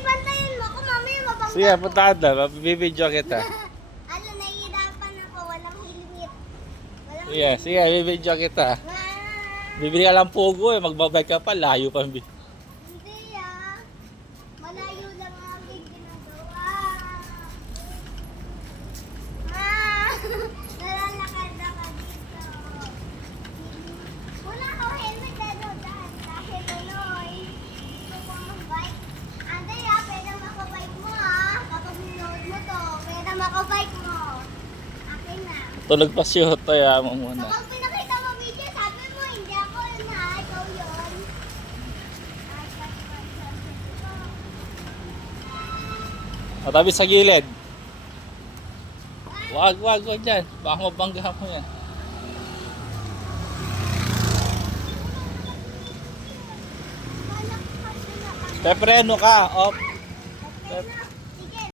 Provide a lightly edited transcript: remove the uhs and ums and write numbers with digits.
bantayan mo ako, mamaya mabangga Sige, ko. puntaan na. Bibidyo kita. Ano, nahihirapan ako, walang helmet. Walang Sige, sige, bibidyo kita. Ah, Bibili ka lang pugo eh. Magbabike ka pa. Layo pa. hindi ah. Malayo lang ang aking ginagawa. Ah, nalalakad ako dito. Wala ako helmet dahil ano eh. Gusto ko mag-bike. Ante ah, pwede makabike mo ah. Kapag ninood mo to, pwede makabike mo. Akin na. Tunog pa siya. Taya mo muna. Kapag pinakita mo video, sabi mo, hindi ako yun ha, ikaw yun. Matabi sa gilid. Wag dyan. Baka mabangga mo yan. Pepreno ka. Off. Okay na.